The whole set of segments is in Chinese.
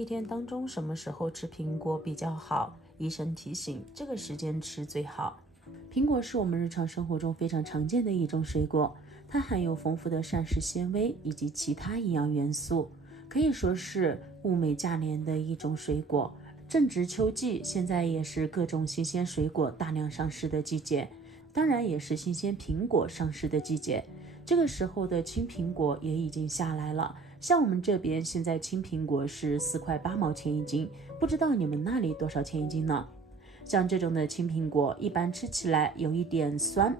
一天当中什么时候吃苹果比较好？医生提醒，这个时间吃最好。苹果是我们日常生活中非常常见的一种水果，它含有丰富的膳食纤维以及其他营养元素，可以说是物美价廉的一种水果。正值秋季，现在也是各种新鲜水果大量上市的季节，当然也是新鲜苹果上市的季节。这个时候的青苹果也已经下来了，像我们这边现在青苹果是4块8毛钱一斤，不知道你们那里多少钱一斤呢？像这种的青苹果一般吃起来有一点酸，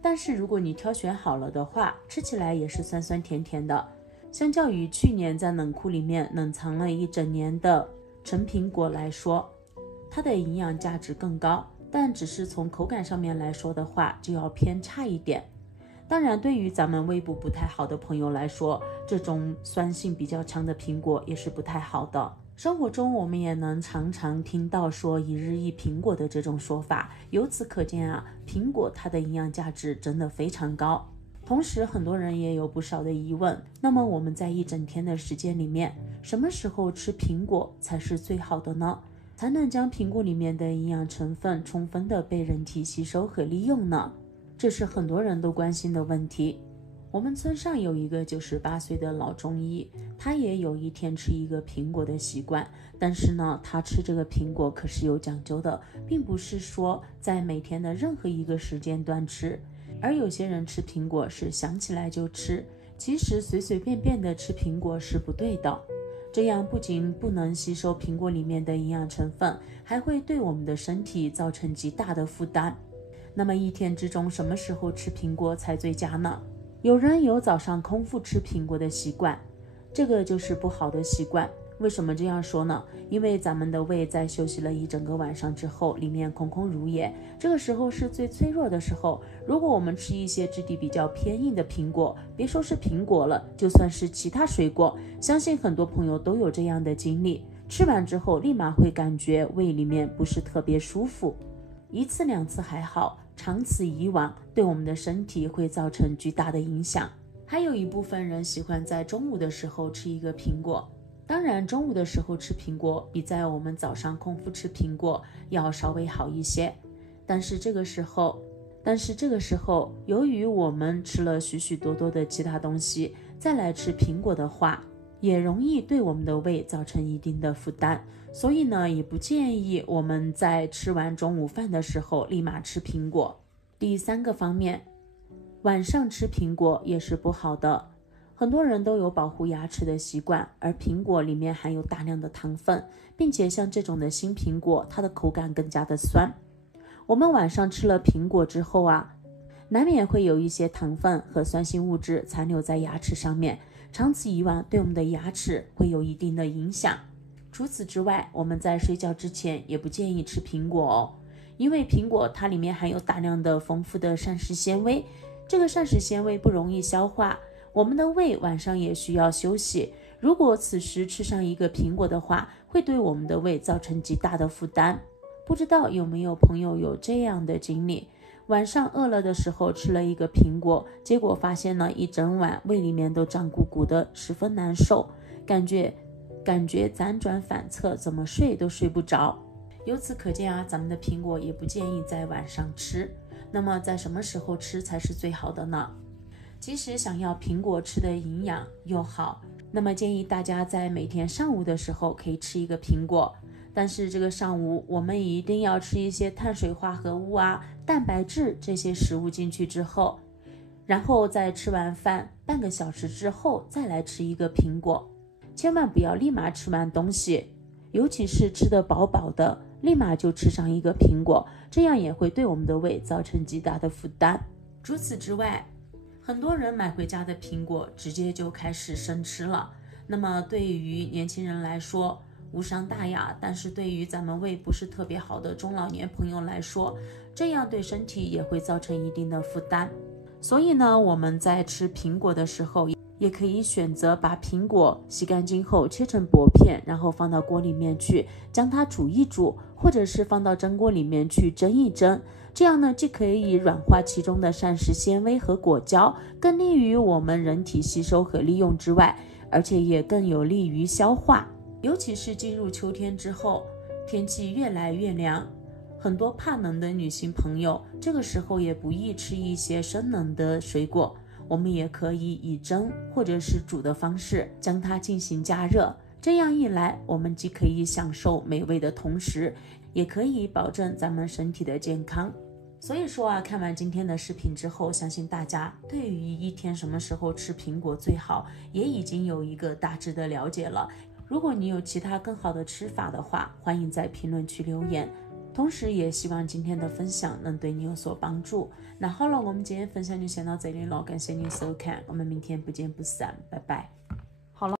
但是如果你挑选好了的话，吃起来也是酸酸甜甜的。相较于去年在冷库里面冷藏了一整年的橙苹果来说，它的营养价值更高，但只是从口感上面来说的话，就要偏差一点。当然，对于咱们胃部不太好的朋友来说，这种酸性比较强的苹果也是不太好的。生活中我们也能常常听到说一日一苹果的这种说法，由此可见啊，苹果它的营养价值真的非常高。同时很多人也有不少的疑问，那么我们在一整天的时间里面，什么时候吃苹果才是最好的呢？才能将苹果里面的营养成分充分的被人体吸收和利用呢？这是很多人都关心的问题。我们村上有一个98岁的老中医，他也有一天吃一个苹果的习惯，但是呢，他吃这个苹果可是有讲究的，并不是说在每天的任何一个时间段吃。而有些人吃苹果是想起来就吃，其实随随便便的吃苹果是不对的，这样不仅不能吸收苹果里面的营养成分，还会对我们的身体造成极大的负担。那么一天之中什么时候吃苹果才最佳呢？有人有早上空腹吃苹果的习惯，这个就是不好的习惯。为什么这样说呢？因为咱们的胃在休息了一整个晚上之后，里面空空如也，这个时候是最脆弱的时候。如果我们吃一些质地比较偏硬的苹果，别说是苹果了，就算是其他水果，相信很多朋友都有这样的经历，吃完之后立马会感觉胃里面不是特别舒服。1次2次还好，长此以往对我们的身体会造成巨大的影响。还有一部分人喜欢在中午的时候吃一个苹果，当然中午的时候吃苹果比在我们早上空腹吃苹果要稍微好一些，但是这个时候由于我们吃了许许多多的其他东西，再来吃苹果的话，也容易对我们的胃造成一定的负担，所以呢，也不建议我们在吃完中午饭的时候立马吃苹果。第3个方面，晚上吃苹果也是不好的。很多人都有保护牙齿的习惯，而苹果里面含有大量的糖分，并且像这种的新苹果，它的口感更加的酸。我们晚上吃了苹果之后啊，难免会有一些糖分和酸性物质残留在牙齿上面，长此以往对我们的牙齿会有一定的影响。除此之外，我们在睡觉之前也不建议吃苹果哦，因为苹果它里面含有大量的丰富的膳食纤维，这个膳食纤维不容易消化，我们的胃晚上也需要休息。如果此时吃上一个苹果的话，会对我们的胃造成极大的负担。不知道有没有朋友有这样的经历，晚上饿了的时候吃了一个苹果，结果发现呢一整晚胃里面都胀鼓鼓的，十分难受，感觉辗转反侧，怎么睡都睡不着。由此可见啊，咱们的苹果也不建议在晚上吃。那么在什么时候吃才是最好的呢？其实想要苹果吃的营养又好，那么建议大家在每天上午的时候可以吃一个苹果，但是这个上午我们一定要吃一些碳水化合物啊、蛋白质这些食物进去之后，然后在吃完饭半个小时之后再来吃一个苹果。千万不要立马吃完东西，尤其是吃得饱饱的，立马就吃上一个苹果，这样也会对我们的胃造成极大的负担。除此之外，很多人买回家的苹果直接就开始生吃了，那么对于年轻人来说无伤大雅，但是对于咱们胃不是特别好的中老年朋友来说，这样对身体也会造成一定的负担。所以呢，我们在吃苹果的时候也可以选择把苹果洗干净后切成薄片，然后放到锅里面去将它煮一煮，或者是放到蒸锅里面去蒸一蒸，这样呢既可以软化其中的膳食纤维和果胶，更利于我们人体吸收和利用之外，而且也更有利于消化。尤其是进入秋天之后，天气越来越凉，很多怕冷的女性朋友这个时候也不宜吃一些生冷的水果，我们也可以以蒸或者是煮的方式将它进行加热，这样一来，我们既可以享受美味的同时，也可以保证咱们身体的健康。所以说看完今天的视频之后，相信大家对于一天什么时候吃苹果最好，也已经有一个大致的了解了。如果你有其他更好的吃法的话，欢迎在评论区留言。同时也希望今天的分享能对你有所帮助。那好了，我们今天分享就先到这里了，感谢您收看，我们明天不见不散，拜拜。